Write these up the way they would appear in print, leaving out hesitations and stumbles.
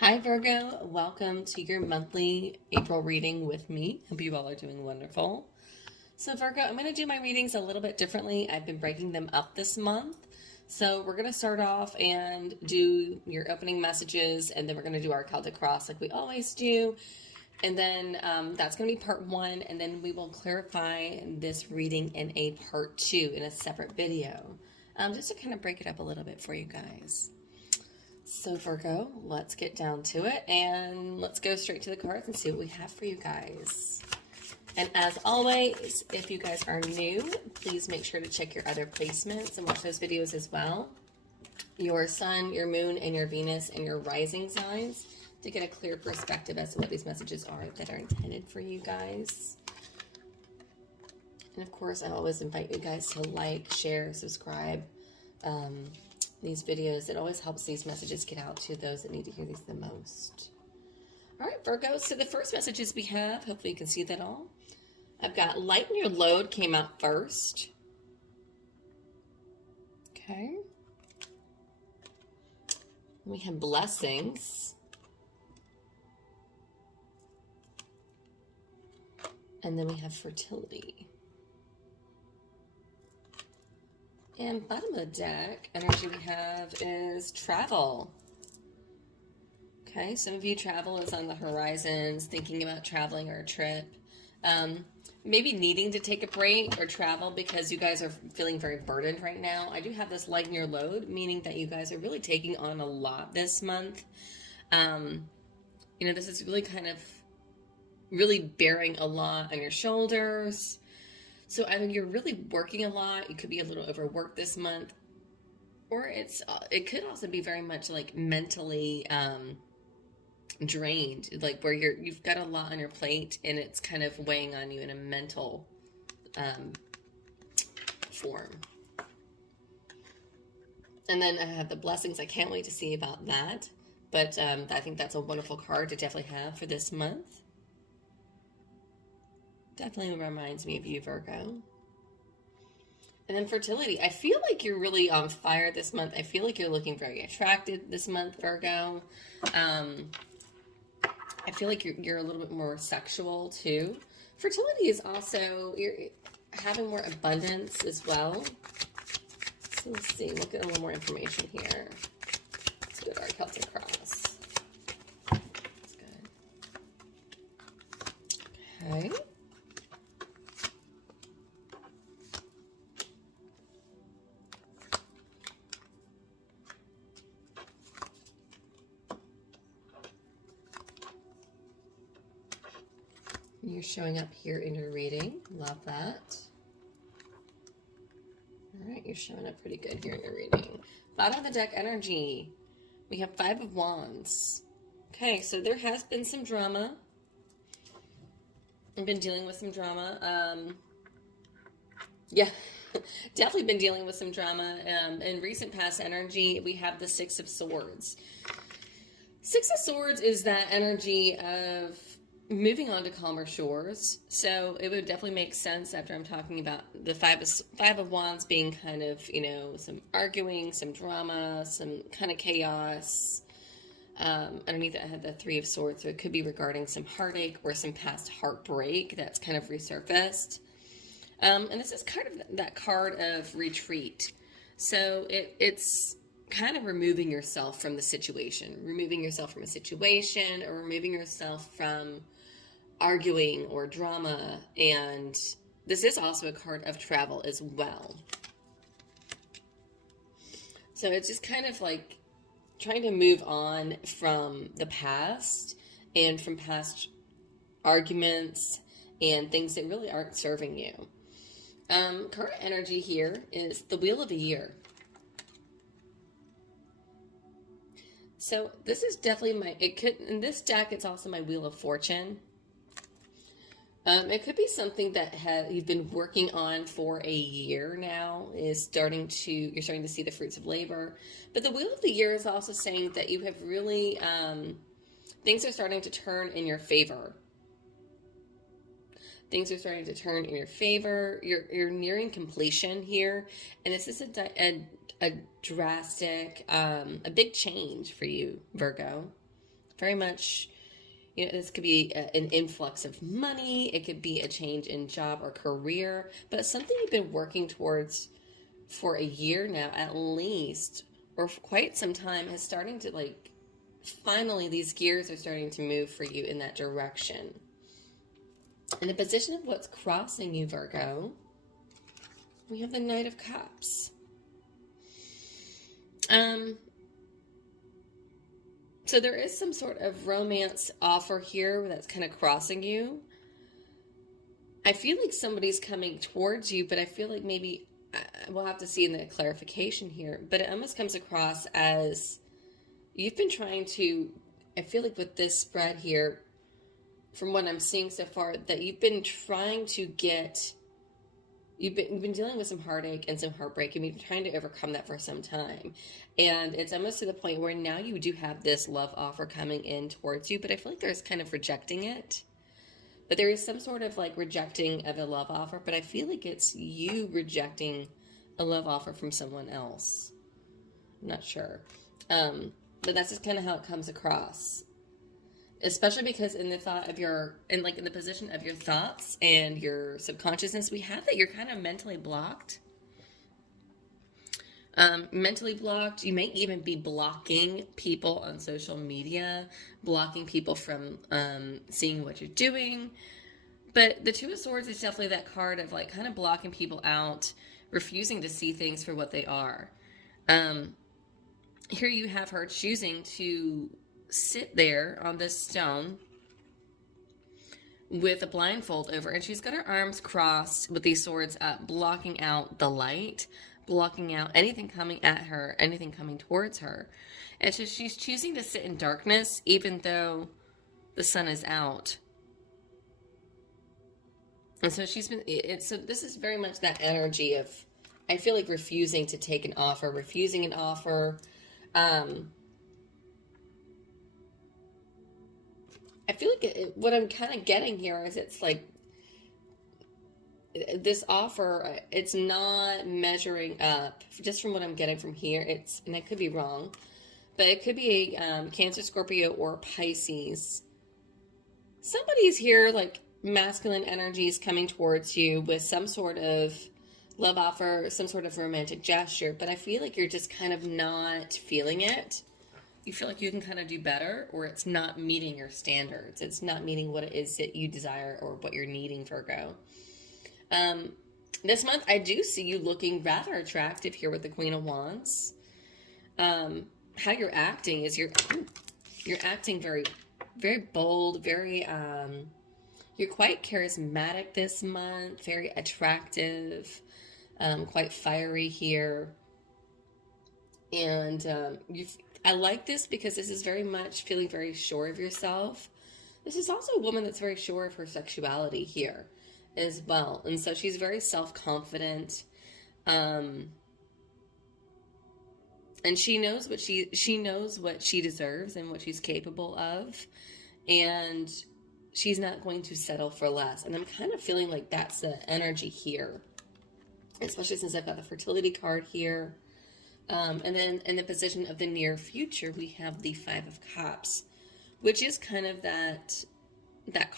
Hi Virgo, welcome to your monthly April reading with me. Hope you all are doing wonderful. So Virgo, I'm going to do my readings a little bit differently. I've been breaking them up this month. So we're going to start off and do your opening messages, and then we're going to do our Celtic cross like we always do. And then that's going to be part one, and then we will clarify this reading in a part two in a separate video, just to kind of break it up a little bit for you guys. So Virgo, let's get down to it and let's go straight to the cards and see what we have for you guys. And as always, if you guys are new, please make sure to check your other placements and watch those videos as well. Your sun, your moon, and your Venus and your rising signs to get a clear perspective as to what these messages are that are intended for you guys. And of course, I always invite you guys to like, share, subscribe, these videos. It always helps these messages get out to those that need to hear these the most. All right, Virgo, so the first messages we have, hopefully you can see that all. I've got lighten your load came out first. Okay. We have blessings. And then we have fertility. And bottom of the deck, energy we have is travel. Okay, some of you travel is on the horizons, thinking about traveling or a trip. Maybe needing to take a break or travel because you guys are feeling very burdened right now. I do have this lighten your load, meaning that you guys are really taking on a lot this month. This is really kind of really bearing a lot on your shoulders. So either you're really working a lot, you could be a little overworked this month, or it could also be very much like mentally drained, like where you've got a lot on your plate and it's kind of weighing on you in a mental form. And then I have the blessings. I can't wait to see about that, but I think that's a wonderful card to definitely have for this month. Definitely reminds me of you, Virgo. And then fertility. I feel like you're really on fire this month. I feel like you're looking very attractive this month, Virgo. I feel like you're a little bit more sexual too. Fertility is also, you're having more abundance as well. So let's see, we'll get a little more information here. Let's go to our Celtic cross. That's good. Okay. You're showing up here in your reading. Love that. All right, you're showing up pretty good here in your reading. Bottom of the deck energy. We have 5 of Wands. Okay, so there has been some drama. I've been dealing with some drama. Yeah, definitely been dealing with some drama. In recent past energy, we have the 6 of Swords. 6 of Swords is that energy of moving on to calmer shores. So it would definitely make sense after I'm talking about the 5 of Wands being kind of, some arguing, some drama, some kind of chaos. Underneath it, I had the 3 of Swords, so it could be regarding some heartache or some past heartbreak that's kind of resurfaced. And this is kind of that card of retreat. So it's kind of removing yourself from the situation, removing yourself from a situation, or removing yourself from arguing or drama. And this is also a card of travel as well. So it's just kind of like trying to move on from the past and from past arguments and things that really aren't serving you. Current energy here is the Wheel of the Year. So this is definitely in this deck, it's also my Wheel of Fortune. It could be something that you've been working on for a year now. You're starting to see the fruits of labor. But the Wheel of the Year is also saying that you have really, things are starting to turn in your favor. Things are starting to turn in your favor. You're nearing completion here. And this is a drastic, a big change for you, Virgo. very much, you know, this could be an influx of money. It could be a change in job or career, but something you've been working towards for a year now, at least, or for quite some time, is starting to, like, finally these gears are starting to move for you in that direction. In the position of what's crossing you, Virgo, we have the Knight of Cups. So there is some sort of romance offer here that's kind of crossing you. I feel like somebody's coming towards you, but I feel like maybe we'll have to see in the clarification here. But it almost comes across as you've been trying to, I feel like with this spread here, from what I'm seeing so far, that you've been trying to get, you've been dealing with some heartache and some heartbreak, and you've been trying to overcome that for some time. And it's almost to the point where now you do have this love offer coming in towards you, but I feel like there's kind of rejecting it. But there is some sort of like rejecting of a love offer, but I feel like it's you rejecting a love offer from someone else. I'm not sure. But that's just kind of how it comes across. Especially because in the thought of your, in the position of your thoughts and your subconsciousness, we have that you're kind of mentally blocked. Mentally blocked. You may even be blocking people on social media, blocking people from seeing what you're doing. But the Two of Swords is definitely that card of like kind of blocking people out, refusing to see things for what they are. Here you have her choosing to sit there on this stone with a blindfold over, and she's got her arms crossed with these swords up, blocking out the light, blocking out anything coming at her, anything coming towards her. And so she's choosing to sit in darkness even though the sun is out. And so she's been, so this is very much that energy of, I feel like refusing to take an offer, refusing an offer. I feel like what I'm kind of getting here is it's like this offer, it's not measuring up just from what I'm getting from here. It's, and I could be wrong, but it could be a Cancer, Scorpio, or Pisces. Somebody's here, like masculine energies coming towards you with some sort of love offer, some sort of romantic gesture, but I feel like you're just kind of not feeling it. You feel like you can kind of do better, or it's not meeting your standards. It's not meeting what it is that you desire or what you're needing, Virgo. This month, I do see you looking rather attractive here with the Queen of Wands. How you're acting is you're acting very, very bold, very, you're quite charismatic this month, very attractive, quite fiery here. And I like this because this is very much feeling very sure of yourself. This is also a woman that's very sure of her sexuality here as well. And so she's very self-confident. And she knows what she knows what she deserves and what she's capable of. And she's not going to settle for less. And I'm kind of feeling like that's the energy here. Especially since I've got the fertility card here. And then in the position of the near future, we have the Five of Cups, which is kind of that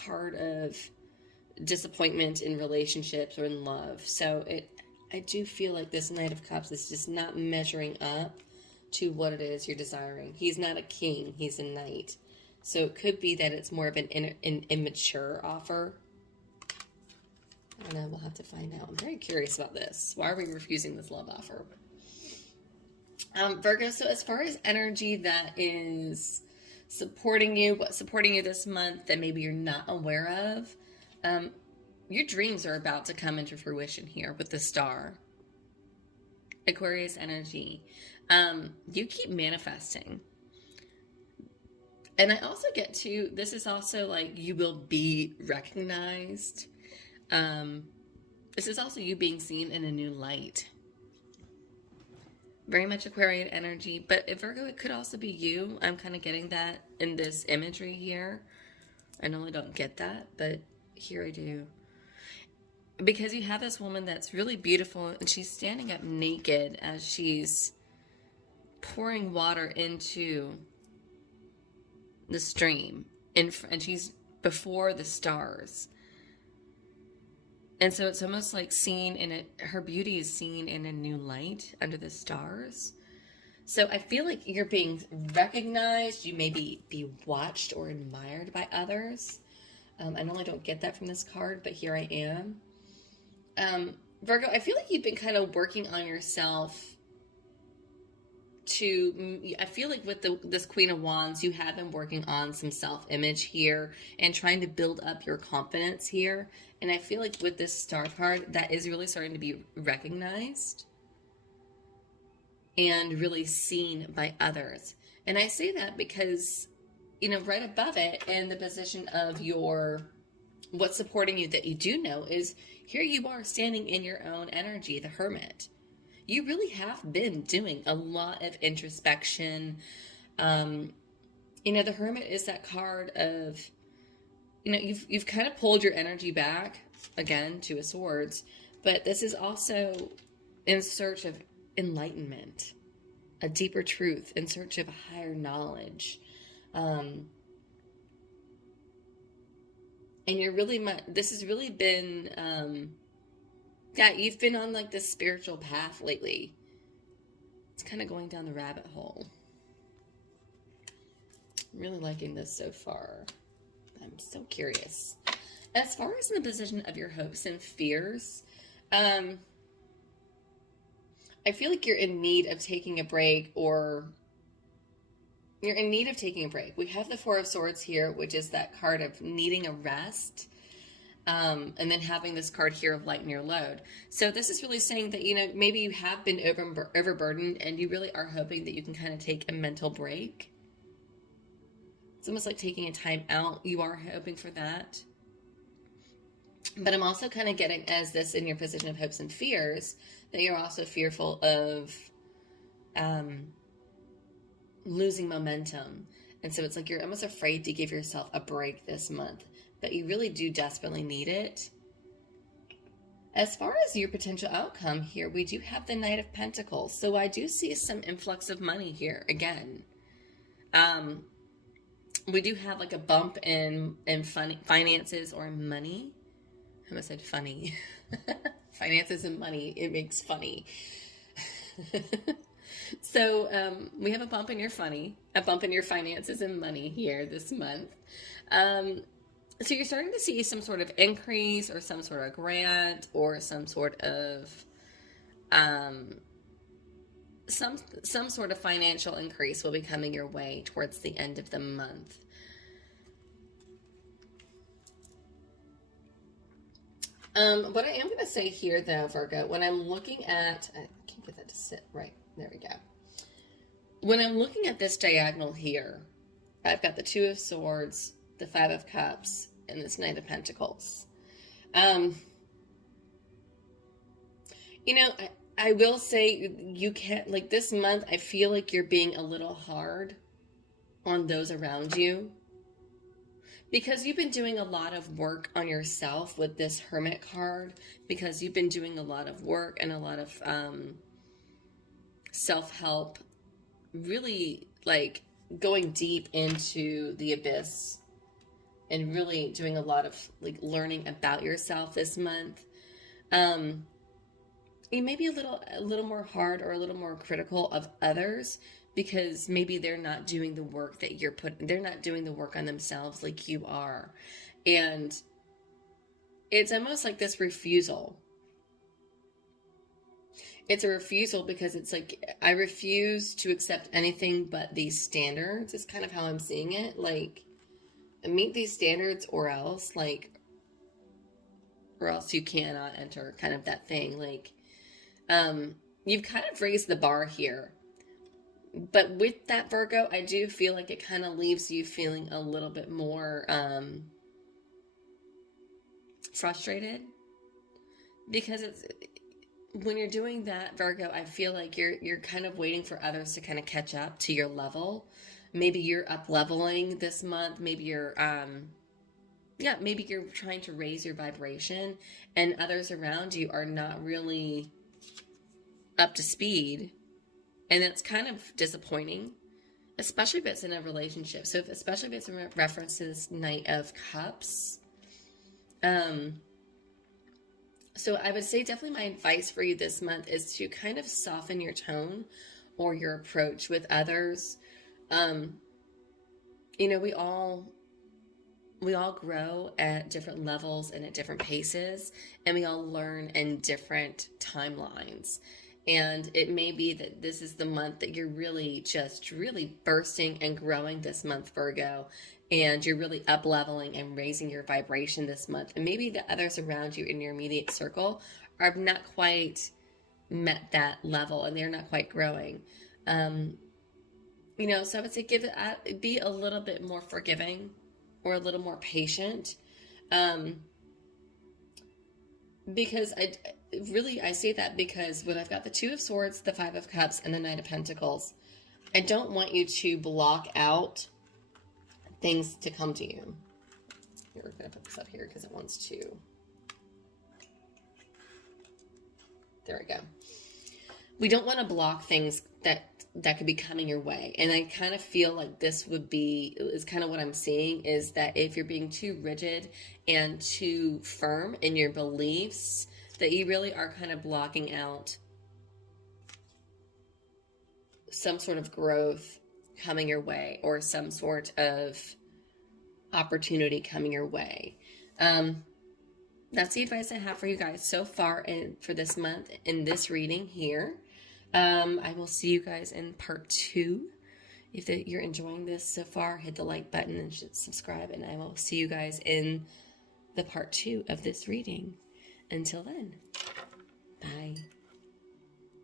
card of disappointment in relationships or in love. So I do feel like this Knight of Cups is just not measuring up to what it is you're desiring. He's not a king, he's a knight. So it could be that it's more of an immature offer. I don't know, we'll have to find out. I'm very curious about this. Why are we refusing this love offer? Virgo, so as far as energy that is supporting you, what's supporting you this month that maybe you're not aware of, your dreams are about to come into fruition here with the Star. Aquarius energy. You keep manifesting. And I also get to, this is also like you will be recognized. This is also you being seen in a new light. Very much Aquarian energy, but Virgo, it could also be you. I'm kind of getting that in this imagery here. I normally don't get that, but here I do. Because you have this woman that's really beautiful, and she's standing up naked as she's pouring water into the stream, and she's before the stars. And so it's almost like her beauty is seen in a new light under the stars. So I feel like you're being recognized. You may be watched or admired by others. I normally don't get that from this card, but here I am. Virgo, I feel like you've been kind of working on yourself I feel like with this Queen of Wands, you have been working on some self-image here and trying to build up your confidence here. And I feel like with this Star card, that is really starting to be recognized and really seen by others. And I say that because, right above it in the position of what's supporting you that you do know is here you are standing in your own energy, the Hermit. You really have been doing a lot of introspection. The Hermit is that card of, you've kind of pulled your energy back, again, Two of Swords, but this is also in search of enlightenment, a deeper truth, in search of a higher knowledge. And this has really been, you've been on like this spiritual path lately. It's kind of going down the rabbit hole. I'm really liking this so far. I'm so curious. As far as in the position of your hopes and fears, I feel like you're in need of taking a break, or you're in need of taking a break. We have the Four of Swords here, which is that card of needing a rest. And then having this card here of lighten your load. So this is really saying that, maybe you have been overburdened and you really are hoping that you can kind of take a mental break. It's almost like taking a time out. You are hoping for that. But I'm also kind of getting, as this in your position of hopes and fears, that you're also fearful of losing momentum. And so it's like you're almost afraid to give yourself a break this month. But you really do desperately need it. As far as your potential outcome here, we do have the Knight of Pentacles. So I do see some influx of money here again. We do have like a bump in finances or money. I almost said funny. Finances and money, it makes funny. So we have a bump in your finances and money here this month. So you're starting to see some sort of increase or some sort of grant or some sort of some sort of financial increase will be coming your way towards the end of the month. What I am going to say here, though, Virgo, when I'm looking at, I can't get that to sit right. There we go. When I'm looking at this diagonal here, I've got the Two of Swords, the Five of Cups, and this Knight of Pentacles. I will say you can't, like this month, I feel like you're being a little hard on those around you because you've been doing a lot of work on yourself with this Hermit card, because you've been doing a lot of work and a lot of self-help, really like going deep into the abyss and really doing a lot of like learning about yourself this month. You may be a little more hard or a little more critical of others because maybe they're not doing the work that they're not doing the work on themselves like you are. And it's almost like this refusal. It's a refusal because it's like, I refuse to accept anything but these standards is kind of how I'm seeing it. Like, meet these standards or else you cannot enter, kind of that thing. Like, you've kind of raised the bar here. But with that, Virgo, I do feel like it kind of leaves you feeling a little bit more frustrated. Because when you're doing that, Virgo, I feel like you're kind of waiting for others to kind of catch up to your level. Maybe you're up leveling this month. Maybe you're maybe you're trying to raise your vibration and others around you are not really up to speed. And that's kind of disappointing especially if it's in a relationship. So especially if it's in reference to this Knight of Cups. So I would say definitely my advice for you this month is to kind of soften your tone or your approach with others. You know, we all grow at different levels and at different paces, and we all learn in different timelines. And it may be that this is the month that you're really bursting and growing this month, Virgo, and you're really up leveling and raising your vibration this month. And maybe the others around you in your immediate circle are not quite met that level and they're not quite growing. You know, so I would say be a little bit more forgiving or a little more patient. Because I say that because when I've got the Two of Swords, the Five of Cups, and the Knight of Pentacles, I don't want you to block out things to come to you. Here, we're going to put this up here because it wants to. There we go. We don't want to block things that could be coming your way. And I kind of feel like this is kind of what I'm seeing, is that if you're being too rigid and too firm in your beliefs, that you really are kind of blocking out some sort of growth coming your way or some sort of opportunity coming your way. That's the advice I have for you guys so far for this month in this reading here. I will see you guys in part 2. If you're enjoying this so far, hit the like button and subscribe, and I will see you guys in the part 2 of this reading. Until then.